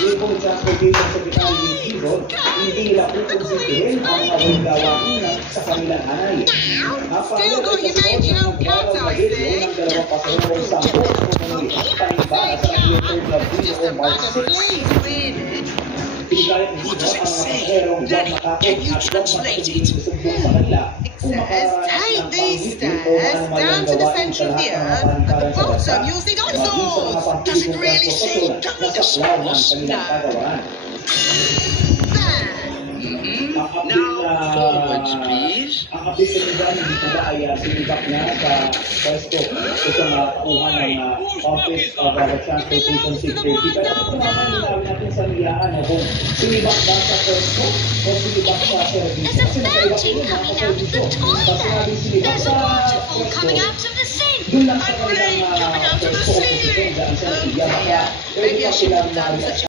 Local Transportation Secretary Gizon, hindi nila kukonsistihin ang mga gawain sa kanilang hanay. Still go, you made your cut, I think. Please read it. What does it say? Daddy, can you translate it? It says, take these stairs down to the central here. At the bottom, you'll see dinosaurs. Does it really say dinosaurs? No. Now, forwards, please. Ang update sa nila, hindi po ba ay sinibak niya sa pwesto itong kuha ng Office of Transportation Security. Pero ito naman yung natin sa niyaan kung sinibak ba sa pwesto o sinibak sa service. There's a fountain coming out of the toilet. There's a waterfall coming out of the sink. Doon lang sa kanilang pwesto o posisyon dyan sa iya. Maybe I should have done such